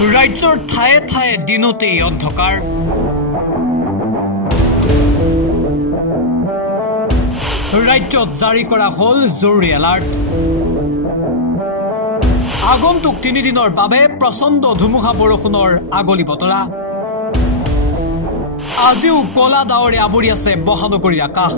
ৰাজ্যৰ ঠায়ে ঠায়ে দিনতেই অন্ধকাৰ ৰাজ্যত জাৰি কৰা হল জৰুৰী এলাৰ্ট আগন্তুক 3 দিনৰ বাবে প্ৰচণ্ড ধুমুহা বৰষুণৰ আগলি বতৰা আজিও কলা ডাৱৰে আৱৰি আছে মহানগৰীৰ আকাশ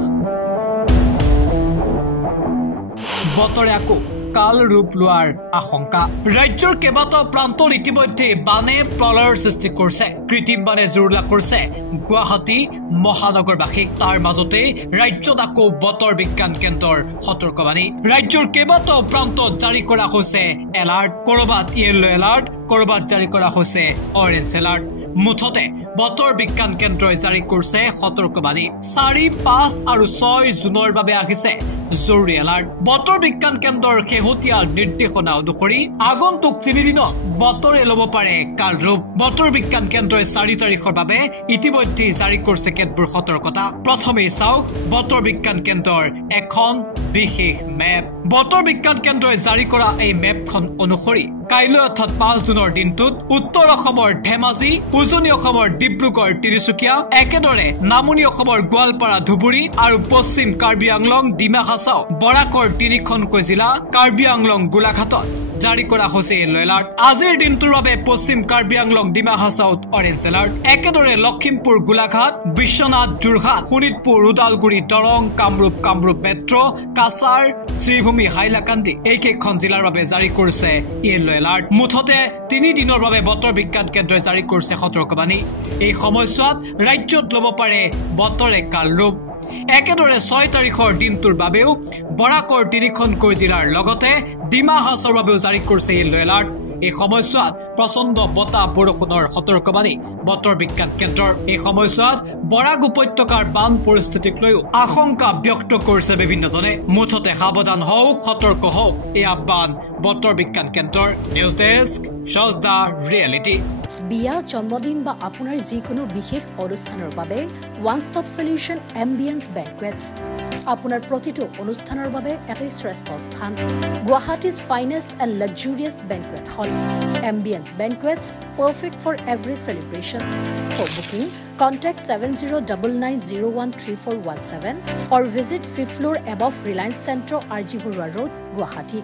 বতৰে আকৌ কাল ৰূপ লোৱাৰ আশংকা ৰাজ্যৰ কেইবাটাও প্ৰান্তৰ ইতিমধ্যে বানে প্ৰলয়ৰ সৃষ্টি কৰিছে কৃত্ৰিম বানে জোৰলা কৰিছে গুৱাহাটী মহানগৰবাসীক তাৰ মাজতে ৰাজ্যত আকৌ বতৰ বিজ্ঞান কেন্দ্ৰৰ সতৰ্কবাণী ৰাজ্যৰ কেইবাটাও প্ৰান্তত জাৰি কৰা হৈছে এলাৰ্ট কৰবাত ইয়েলো এলাৰ্ট কৰবাত জাৰি কৰা হৈছে অৰেঞ্জ এলাৰ্ট মুঠতে বতৰ বিজ্ঞান কেন্দ্ৰই জাৰি কৰিছে সতৰ্কবাণী 4, 5 আৰু 6 জুনৰ বাবে আহিছে জৰুৰী এলাৰ্ট বতৰ বিজ্ঞান কেন্দ্ৰৰ শেহতীয়া নিৰ্দেশনা অনুসৰি আগন্তুক 3 দিনত বতৰে ল'ব পাৰে কাল ৰূপ বতৰ বিজ্ঞান কেন্দ্ৰই 4 তাৰিখৰ বাবে ইতিমধ্যে জাৰি কৰিছে কেতবোৰ সতৰ্কতা প্ৰথমে চাওক বতৰ বিজ্ঞান কেন্দ্ৰৰ এখন বিশেষ মেপ বতৰ বিজ্ঞান কেন্দ্ৰই জাৰি কৰা এই মেপখন অনুসৰি কাইলৈ অৰ্থাৎ 5 জুনৰ দিনটোত উত্তৰ অসমৰ ধেমাজি উজনি অসমৰ ডিব্ৰুগড় তিনিচুকীয়া একেদৰে নামনি অসমৰ গোৱালপাৰা ধুবুৰী আৰু পশ্চিম কাৰ্বি আংলং ডিমা হাছাও বৰাকৰ 3খনকৈ জিলা কাৰ্বি আংলং গোলাঘাটত জাৰি কৰা হৈছে ইয়েলো এলাৰ্ট আজিৰ দিনটোৰ বাবে পশ্চিম কাৰ্বি আংলং ডিমা হাছাওত অৰেঞ্জ এলাৰ্ট একেদৰে লখিমপুৰ গোলাঘাট বিশ্বনাথ যোৰহাট শোণিতপুৰ ওদালগুৰি দৰং কামৰূপ মেট্ৰ' কাছাৰ শ্ৰীভূমি হাইলাকান্দি এইকেইখন জিলাৰ বাবে জাৰি কৰিছে ইয়েলো এলাৰ্ট মুঠতে 3 দিনৰ বাবে বতৰ বিজ্ঞান কেন্দ্ৰই জাৰি কৰিছে সতৰ্কবাণী এই সময়ছোৱাত ৰাজ্যত ল'ব পাৰে বতৰে কাল ৰূপ একেদৰে 6 তাৰিখৰ দিনটোৰ বাবেও বৰাকৰ 3খনকৈ জিলাৰ লগতে ডিমা হাছাওৰ বাবেও জাৰি কৰিছে ইয়েলো এলাৰ্ট এই সময়ছোৱাত প্ৰচণ্ড বতাহ বৰষুণৰ সতৰ্কবাণী বতৰ বিজ্ঞান কেন্দ্ৰৰ এই সময়ছোৱাত বৰাক উপত্যকাৰ বান পৰিস্থিতিক লৈ আশংকা ব্যক্ত কৰিছে বিভিন্নজনে মুঠতে সাৱধান হওক সতৰ্ক হওক এই আহ্বান বতৰ বিজ্ঞান কেন্দ্ৰৰ news desk shows the reality বিয়া জন্মদিন বা আপোনাৰ যিকোনো বিশেষ অনুষ্ঠানৰ বাবে one stop solution ambience banquets আপোনাৰ প্ৰতিটো অনুষ্ঠানৰ বাবে এটা শ্ৰেষ্ঠ স্থান গুৱাহাটীৰ finest and luxurious banquet hall ambience banquets perfect for every celebration for booking contact 7099013417 or visit 5th floor above Reliance Centro RG Burwa Road Guwahati